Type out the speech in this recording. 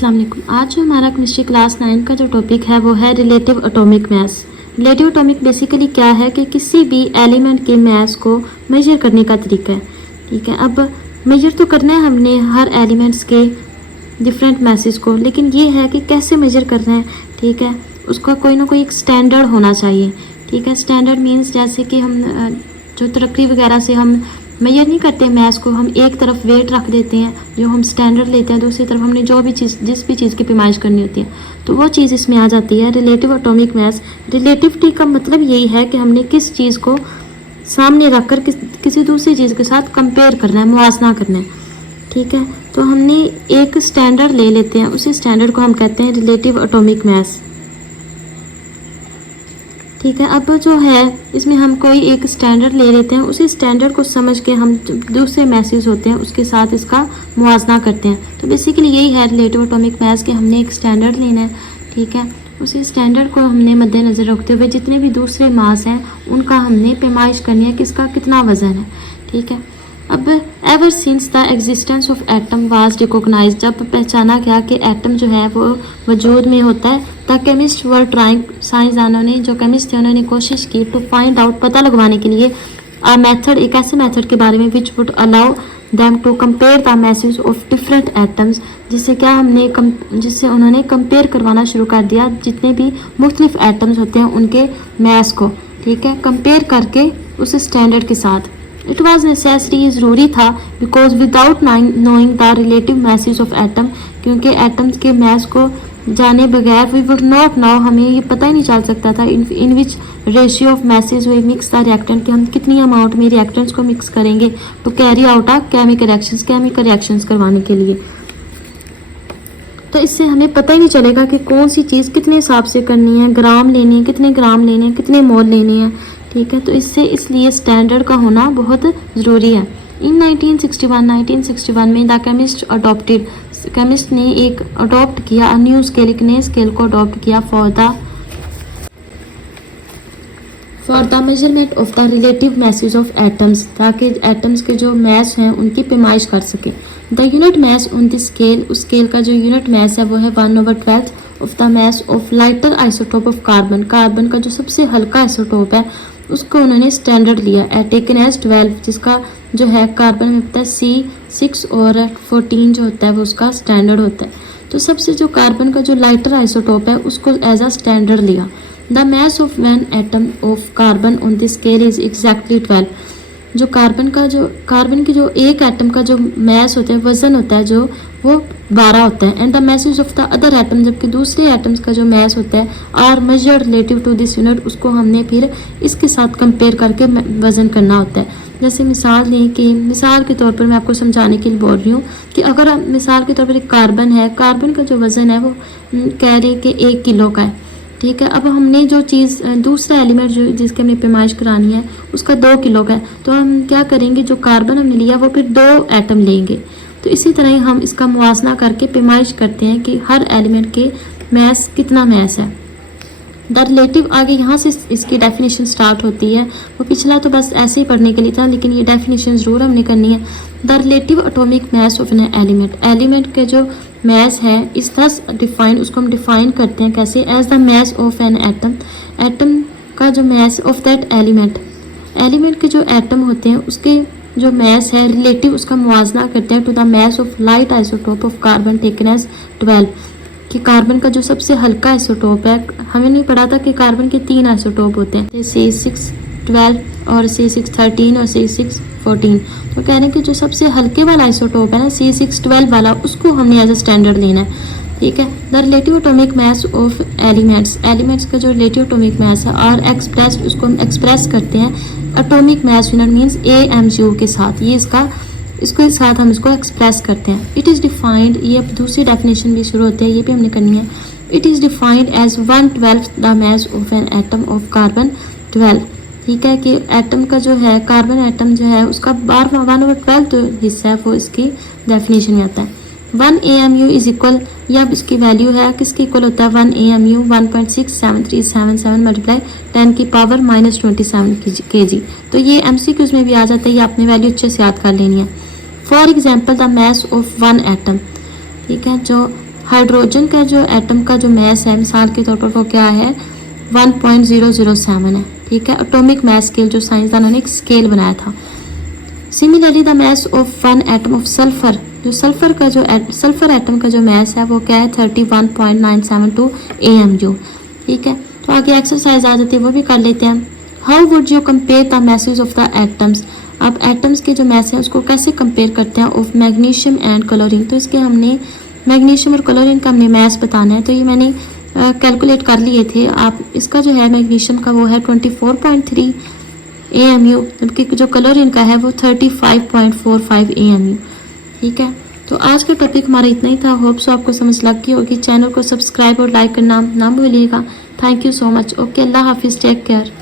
अस्सलाम वालेकुम। आज जो हमारा केमिस्ट्री क्लास 9 का जो टॉपिक है वो है relative atomic mass. Relative atomic basically क्या है कि किसी भी एलिमेंट के मास को मेजर करने का तरीका है। ठीक है, अब मेजर तो करना है हमने हर एलिमेंट्स के डिफरेंट मासेस को, लेकिन ये है कि कैसे मेजर करना है। ठीक है, उसका कोई ना कोई एक स्टैंडर्ड होना चाहिए। ठीक है, स्टैंडर्ड मीन्स जैसे कि हम जो तरक्की वगैरह से हम मेजर नहीं करते मैथ्स को, हम एक तरफ वेट रख देते हैं जो हम स्टैंडर्ड लेते हैं, दूसरी तरफ हमने जो भी चीज़ जिस भी चीज़ की पैमाइश करनी होती है तो वो चीज़ इसमें आ जाती है रिलेटिव एटॉमिक मास। रिलेटिविटी का मतलब यही है कि हमने किस चीज़ को सामने रखकर किसी दूसरी चीज़ के साथ कंपेयर करना है, मुआवजा करना है। ठीक है, तो हमने एक स्टैंडर्ड ले लेते हैं, उसी स्टैंडर्ड को हम कहते हैं रिलेटिव एटॉमिक मास। ठीक है, अब जो है इसमें हम कोई एक स्टैंडर्ड ले लेते हैं, उसी स्टैंडर्ड को समझ के हम दूसरे मैसेज होते हैं उसके साथ इसका मुआवजा करते हैं। तो बेसिकली यही है रिलेटिव एटॉमिक मास कि हमने एक स्टैंडर्ड लेना है। ठीक है, उसी स्टैंडर्ड को हमने मद्देनज़र रखते हुए जितने भी दूसरे मास हैं उनका हमने पैमाइश करनी है कि इसका कितना वज़न है। ठीक है, अब ever since the existence of atom was recognize, जब पहचाना गया कि एटम जो है वो वजूद में होता है, द केमिस्ट वर ट्राइंग, साइंसदानों ने जो केमिस्ट थे उन्होंने कोशिश की टू फाइंड आउट, पता लगवाने के लिए अ मेथड, एक ऐसे मेथड के बारे में which would allow them to compare the masses of different atoms, जिससे क्या हमने जिससे उन्होंने कंपेयर करवाना शुरू कर दिया जितने भी मुख्तलिफ एटम्स होते हैं उनके मैस को। ठीक है, कंपेयर करके उस स्टैंडर्ड के साथ। इट वॉज नेसेसरी, ज़रूरी था, because without knowing the relative masses of atom, क्योंकि एटम्स के मैस को जाने बगैर वी वुड नॉट नो, हमें ये पता ही नहीं चल सकता था in which ratio of masses we mix the reactant, कि हम कितनी अमाउंट में रिएक्टेंट्स को मिक्स करेंगे to carry out a chemical reactions करवाने के लिए। तो इससे हमें पता ही नहीं चलेगा कि कौन सी चीज़ कितने हिसाब से करनी है, ग्राम लेने हैं, कितने ग्राम लेने हैं, कितने मोल लेने हैं। ठीक है, तो इसलिए स्टैंडर्ड का होना बहुत ज़रूरी है। इन 1961 में द केमिस्ट ने एक अडॉप्ट किया न्यू स्केल, एक नए स्केल को अडॉप्ट किया for the measurement of the relative masses of atoms, ताकि एटम्स के जो मैस हैं उनकी पैमाइश कर सके। The unit mass on this scale, उस स्केल का जो यूनिट मैस है वो है 1/12 of the mass of lighter isotope of carbon. Carbon का जो सबसे हल्का आइसोटोप है उसको उन्होंने स्टैंडर्ड लिया है टेकन एज 12, जिसका जो है कार्बन में होता है C6 और 14 जो होता है वो उसका स्टैंडर्ड होता है। तो सबसे जो कार्बन का जो लाइटर आइसोटोप है उसको एज अ स्टैंडर्ड लिया। The mass of one atom of carbon on this scale is exactly 12। जो कार्बन की जो एक एटम का जो मैस होता है, वजन होता है जो वो 12 होता है। And the masses of the other atom, जबकि दूसरे एटम्स का जो मैस होता है are measured relative to this unit, उसको हमने फिर इसके साथ कंपेयर करके वजन करना होता है। जैसे मिसाल लें कि मिसाल के तौर पर मैं आपको समझाने के लिए बोल रही हूँ कि अगर मिसाल के तौर पर एक कार्बन है, कार्बन का जो वज़न है वो कह रहे हैं कि 1 किलो का है। ठीक है, अब हमने जो चीज़ दूसरा एलिमेंट जो जिसके हमने पैमाइश करानी है उसका 2 किलो का है, तो हम क्या करेंगे, जो कार्बन हमने लिया वो फिर 2 एटम लेंगे। तो इसी तरह ही हम इसका मुआवजा करके पैमाइश करते हैं कि हर एलिमेंट के मैस कितना मैस है। द रिलेटिव, आगे यहाँ से इसकी डेफिनेशन स्टार्ट होती है, वो पिछला तो बस ऐसे ही पढ़ने के लिए था, लेकिन ये डेफिनेशन ज़रूर हमने करनी है। The relative atomic mass of an element के जो मैस है इस थस डिफाइन, उसको हम डिफाइन करते हैं कैसे, as the mass of an atom का जो मैस ऑफ दैट एलिमेंट के जो एटम होते हैं उसके जो मैस है रिलेटिव उसका मुआवजा करते हैं to the mass of light isotope of carbon taken as 12, कि कार्बन का जो सबसे हल्का आइसोटोप है, हमें नहीं पता था कि कार्बन के 3 आइसोटोप होते हैं, C612 और C613 और C614। तो कह रहे हैं कि जो सबसे हल्के वाला आइसोटोप है ना C612 वाला, उसको हमने एज अ स्टैंडर्ड लेना है। ठीक है, the relative atomic mass of elements का जो रिलेटिव एटॉमिक मास है और एक्सप्रेस्ड, उसको हम एक्सप्रेस करते हैं atomic mass unit means AMU के साथ, ये इसके साथ हम इसको एक्सप्रेस करते हैं। इट इज़ डिफाइंड, ये अब दूसरी डेफिनेशन भी शुरू होती है, ये भी हमने करनी है। It is defined as 1/12 the mass of an atom of carbon 12। ठीक है, कि एटम का जो है कार्बन एटम जो है उसका 1/12 जो हिस्सा है वो इसकी डेफिनेशन में आता है। 1 AMU इज इक्वल, या इसकी वैल्यू है किसकी इक्वल होता है, 1 AMU 1.67377 मल्टीप्लाई 10 की पावर -27 kg। तो ये MCQs में भी आ जाता है, ये आपने वैल्यू अच्छे से याद कर लेनी है। For example the mass of 1 atom, ठीक है, जो हाइड्रोजन का जो एटम का जो मैस है मिसाल के तौर पर वो क्या है 1.007 है, ठीक है। एटॉमिक मैस स्केल जो साइंसदानों ने एक स्केल बनाया था। Similarly the mass of one atom of sulphur, जो सल्फर एटम का जो मैस है वो क्या है 31.972 AMU, ठीक है। तो आगे एक्सरसाइज आ जाती है, वो भी कर लेते हैं। How would you compare the masses of the atoms, आप एटम्स के जो मैस है उसको कैसे कंपेयर करते हैं ऑफ मैग्नीशियम एंड क्लोरीन। तो इसके हमने मैग्नीशियम और क्लोरीन का हमने मैस बताना है, तो ये मैंने कैलकुलेट कर लिए थे। आप इसका जो है मैग्नीशियम का वो है 24.3 AMU, जबकि जो क्लोरीन का है वो 35.45 AMU, ठीक है। तो आज का टॉपिक हमारा इतना ही था। होप सो आपको समझ लग गई होगी। चैनल को सब्सक्राइब और लाइक करना ना भूलिएगा। Thank you so much. Okay, अल्लाह हाफिज़, टेक केयर।